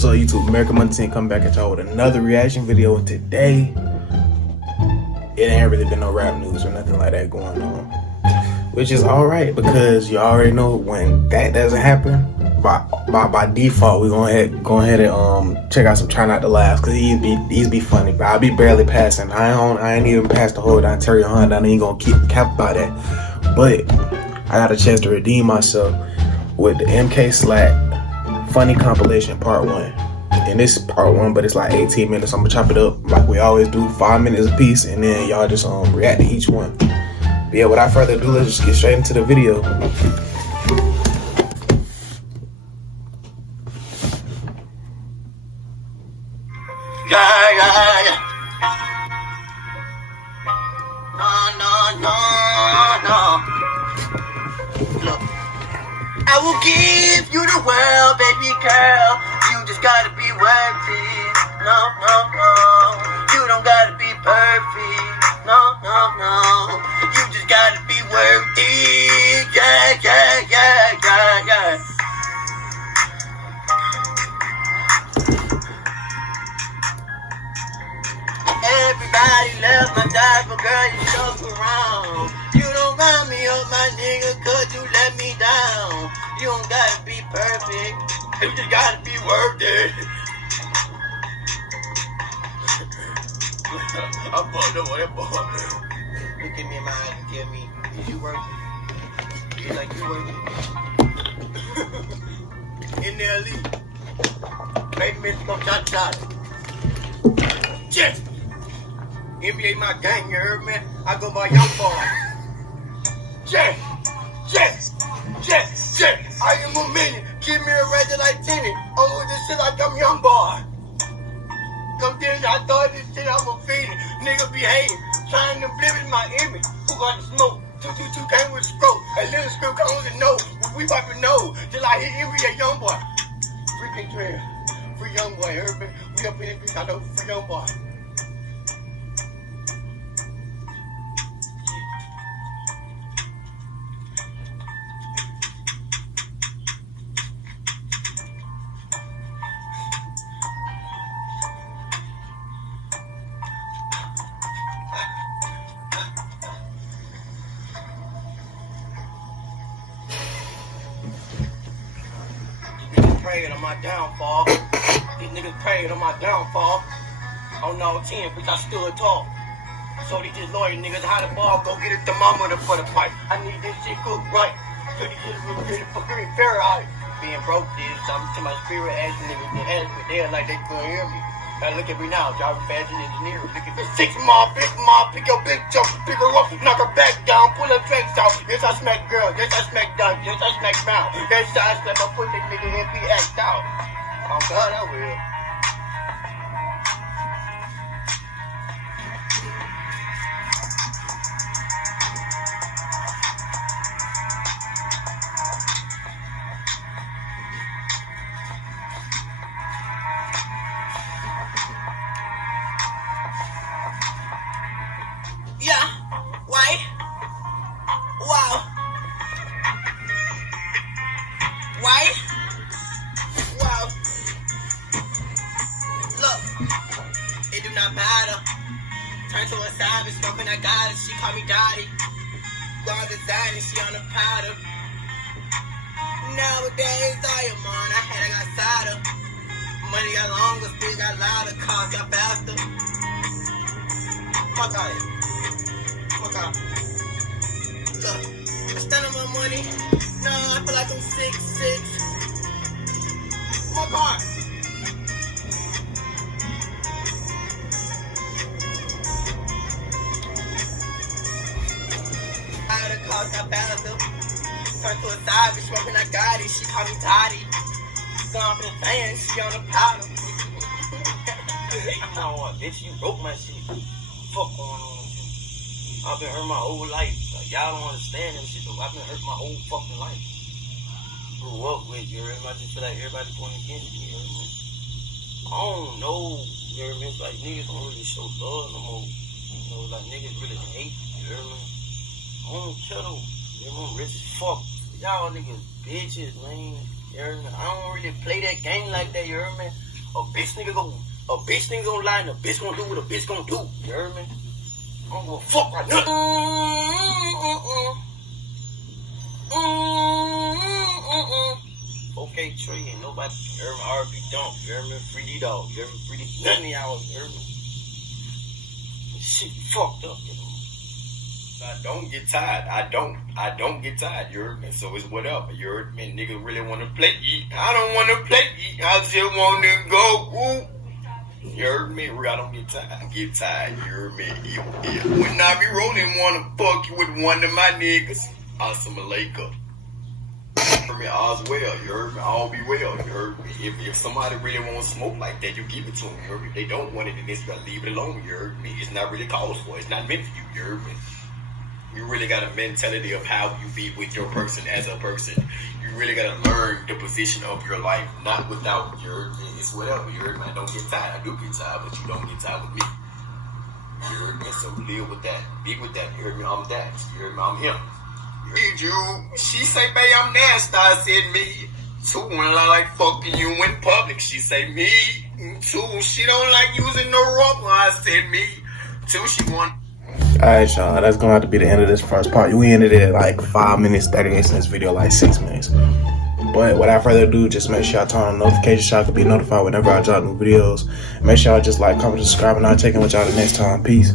What's up, YouTube? American Money Team coming back at y'all with another reaction video. And today, it ain't really been no rap news or nothing like that going on, which is all right because you already know when that doesn't happen, by default, we go ahead and check out some Try Not to Laugh because he's be funny. But I'll be barely passing. I ain't even passed the whole Ontario Honda. I ain't gonna keep capped by that. But I got a chance to redeem myself with the MK SLATT Funny Compilation Part 1. And this is Part 1, but it's like 18 minutes. I'm gonna chop it up like we always do, 5 minutes a piece, and then y'all just react to each one. But yeah, without further ado, let's just get straight into the video. Yeah. No. Look, I will give you the world, baby girl. You just gotta be worthy. No. You don't gotta be perfect. No. You just gotta be worthy. Yeah. Everybody loves my dog, but girl, you joke around. You don't run me up, my nigga, cause you let me down. You don't gotta be perfect, you just gotta be worth it. I'm fucked up on that boy. Look at me in my eyes and tell me, is you worth it? You like you worth it? In there, Lee. Baby, Mr. Come shot. Yes! NBA my gang, you heard me? I go by young boy. Yes. I am a minute. Give me a record like Tenny. Oh, this shit like I'm young boy. Come there, I thought this shit I'm a feed it. Nigga be hating, trying to flip in my image. Who got the smoke? 222 came with a stroke. A little script comes with no. We about to know. Just like hit NBA young boy. Free trail. Free young boy, heard me? We up in this bitch, I know free young boy. Praying on my downfall. These niggas praying on my downfall. On all 10, bitch, I stood tall. So these just lawyer niggas, how the ball go get a thermometer for the fight. I need this shit cooked right. So these just really fucking fair out. Being broke did something to my spirit, asking niggas to ask me. They're like they couldn't hear me. Now look at me now, driving fast and engineer. Look at this 6 mile, big mile, pick your big jump, pick her up, knock her back down, pull her tracks out. Yes, I smack girls, yes, I smack down, yes, I smack round. Yes, I slap, I put that nigga MP act out. Oh God, I will. Yeah, why? Wow. Why? Wow. Look, it do not matter. Turn to a savage, smoking I got it. She call me daddy. Gone designing, she on the powder. Nowadays I am on, I got sadder. Money got longer, speed got louder, cars got faster. Fuck out it. Fuck out. Look, I stand on my money. No, I feel like I'm 6'6". Fuck out. I the cars got faster. Turn to a savage, smoking I got it. She call me daddy. Gone for the fan, she on the powder. Come on, what, bitch, you broke my shit. Fuck going on with you? I've been hurt my whole life. Like, y'all don't understand them shit, but I've been hurt my whole fucking life. Grew up with you, I just feel like everybody pointing against me, you know what I mean? I don't know, you know what I mean? Like, niggas don't really show love no more. You know, like, niggas really hate, you know what I mean? I don't care though. You know, I'm rich as fuck. Y'all niggas bitches, man. You heard me? I don't really play that game like that, you heard me? A bitch nigga gonna lie and a bitch gonna do what a bitch gonna do. You heard me? I don't give a fuck right now. Okay, Trey, ain't nobody. You heard me? RP don't. You heard me? 3D dog. You heard me? 3D. None of y'all. You heard me? Shit fucked up, you know. I don't get tired. I don't get tired. You heard me? So it's whatever. You heard me? Nigga really wanna play ye. I don't wanna play ye. I just wanna go. Ooh. You heard me? I don't get tired. I get tired. You heard me? When I be rolling, wanna fuck you with one of my niggas. Assalamu alaikum. For me, all's well. You heard me? All be well. You heard me? If somebody really wants smoke like that, you give it to them. You heard me? If they don't want it, then it's gotta leave it alone. You heard me? It's not really called for. It's not meant for you. You heard me? You really got a mentality of how you be with your person as a person. You really gotta learn the position of your life, not without your. It's whatever. You heard me? I don't get tired. I do get tired, but you don't get tired with me. You heard me? So live with that. Be with that. You heard me? I'm that. You heard me? I'm him. Read you. She say, babe, I'm nasty. I said me. Too, when I like fucking you in public. She say me. Too, she don't like using no rubber. I said me. Too, she want. Alright, y'all, that's gonna have to be the end of this first part. We ended it at like 5 minutes, 30 minutes in this video, like 6 minutes. But without further ado, just make sure y'all turn on notifications so y'all can be notified whenever I drop new videos. Make sure y'all just like, comment, subscribe, and I'll check in with y'all the next time. Peace.